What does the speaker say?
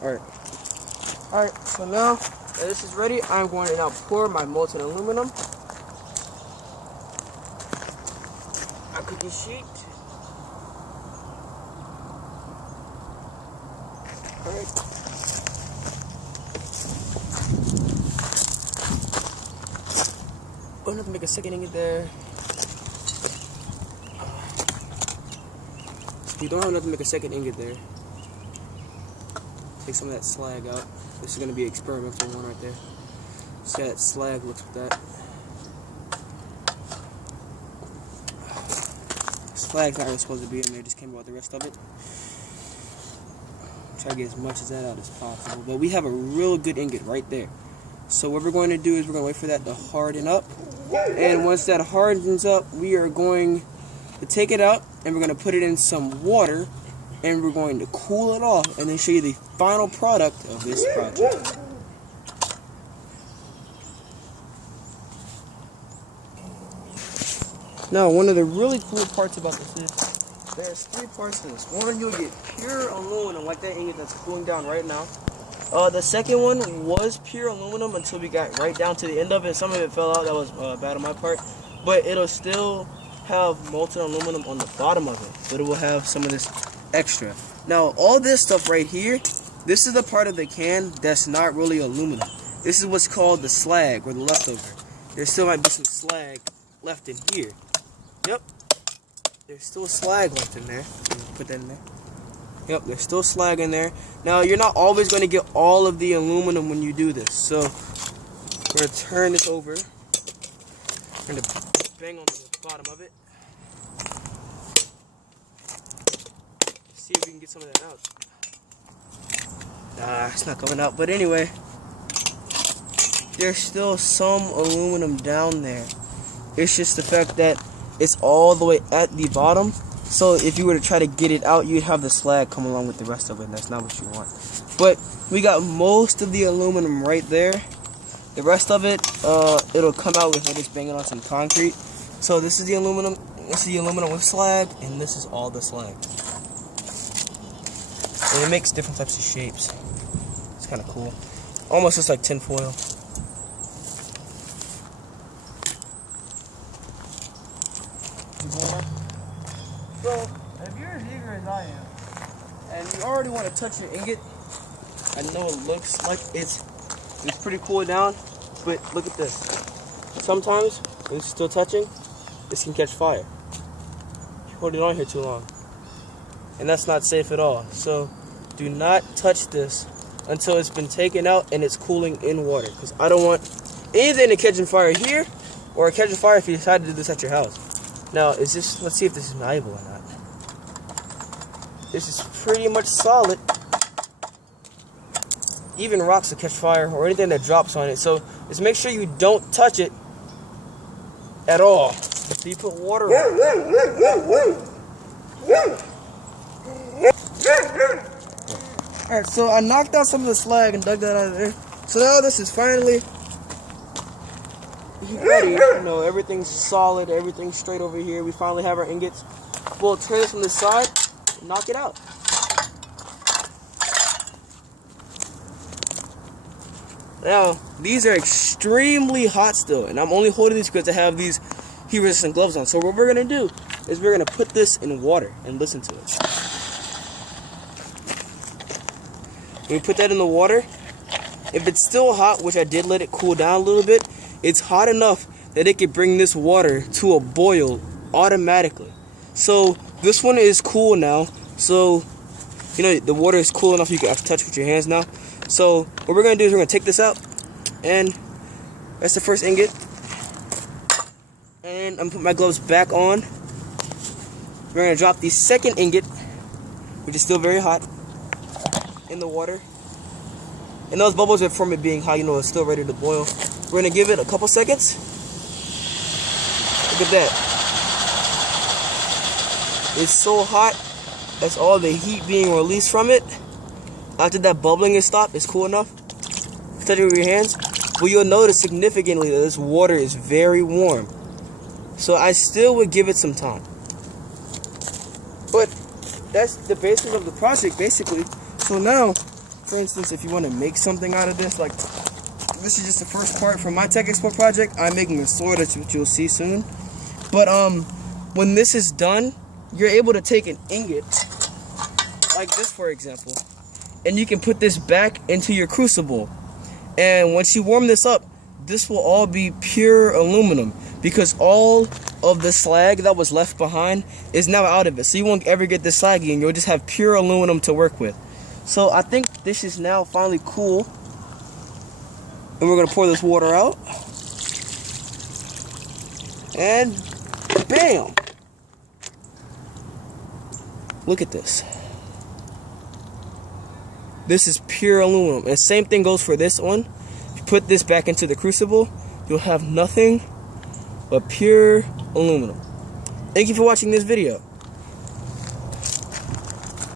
Alright, so now that this is ready, I'm going to now pour my molten aluminum. A cookie sheet. Alright. Oh, I'm gonna make a second ingot there. You don't have enough to make a second ingot there. Take some of that slag out. This is going to be experimental one right there. See how that slag looks with that. Slag's not really supposed to be in there, just came out the rest of it. Try to get as much of that out as possible. But we have a real good ingot right there. So what we're going to do is we're going to wait for that to harden up. And once that hardens up, we are going to take it out and we're going to put it in some water and we're going to cool it off and then show you the final product of this project. Now, one of the really cool parts about this is there's 3 parts to this. One, you'll get pure aluminum like that ingot that's cooling down right now. The second one was pure aluminum until we got right down to the end of it. Some of it fell out. That was bad on my part. But it'll still have molten aluminum on the bottom of it. But it will have some of this extra. Now, all this stuff right here, this is the part of the can that's not really aluminum. This is what's called the slag, or the leftover. There still might be some slag left in here. Yep. There's still slag left in there. Put that in there. Yep, there's still slag in there. Now, you're not always going to get all of the aluminum when you do this. So, we're going to turn this over. We're going to bang on the bottom of it. See if we can get some of that out. Nah, it's not coming out. But anyway, there's still some aluminum down there. It's just the fact that it's all the way at the bottom. So if you were to try to get it out, you'd have the slag come along with the rest of it, and that's not what you want. But we got most of the aluminum right there. The rest of it, it'll come out with just banging on some concrete. So this is the aluminum. This is the aluminum with slag, and this is all the slag. And it makes different types of shapes. It's kind of cool. Almost looks like tin foil. So, if you're as eager as I am, and you already want to touch your ingot, I know it looks like it's pretty cool down, but look at this. Sometimes, when it's still touching, this can catch fire. You hold it on here too long. And that's not safe at all. So, do not touch this until it's been taken out and it's cooling in water. Because I don't want anything to catch on fire here, or catch on fire if you decide to do this at your house. Now, let's see if this is malleable or not. This is pretty much solid. Even rocks will catch fire or anything that drops on it. So, just make sure you don't touch it at all. So you put water on it. Alright, so I knocked out some of the slag and dug that out of there. So now this is finally ready. You know, everything's solid, everything's straight over here. We finally have our ingots. We'll turn this from the side and knock it out. Now, these are extremely hot still, and I'm only holding these because I have these heat-resistant gloves on. So what we're going to do is we're going to put this in water and listen to it. When we put that in the water, if it's still hot, which I did let it cool down a little bit, it's hot enough that it could bring this water to a boil automatically. So this one is cool now. So, you know, the water is cool enough you can actually touch with your hands now. So what we're going to do is we're going to take this out, and that's the first ingot. And I'm going to put my gloves back on. We're going to drop the second ingot, which is still very hot, in the water. And those bubbles are from it being hot, you know, it's still ready to boil. We're going to give it a couple seconds. Look at that. It's so hot. That's all the heat being released from it. After that bubbling is stopped, it's cool enough. Touch it with your hands. But you'll notice significantly that this water is very warm. So I still would give it some time. But that's the basis of the project, basically. So now, for instance, if you want to make something out of this, like this is just the first part for my Tech Expo project. I'm making a sword that you'll see soon. But when this is done, you're able to take an ingot, like this for example, and you can put this back into your crucible. And once you warm this up, this will all be pure aluminum, because all of the slag that was left behind is now out of it. So you won't ever get this slaggy, and you'll just have pure aluminum to work with. So I think this is now finally cool. And we're gonna pour this water out. And bam! Look at this. This is pure aluminum. And same thing goes for this one. If you put this back into the crucible, you'll have nothing but pure aluminum. Thank you for watching this video.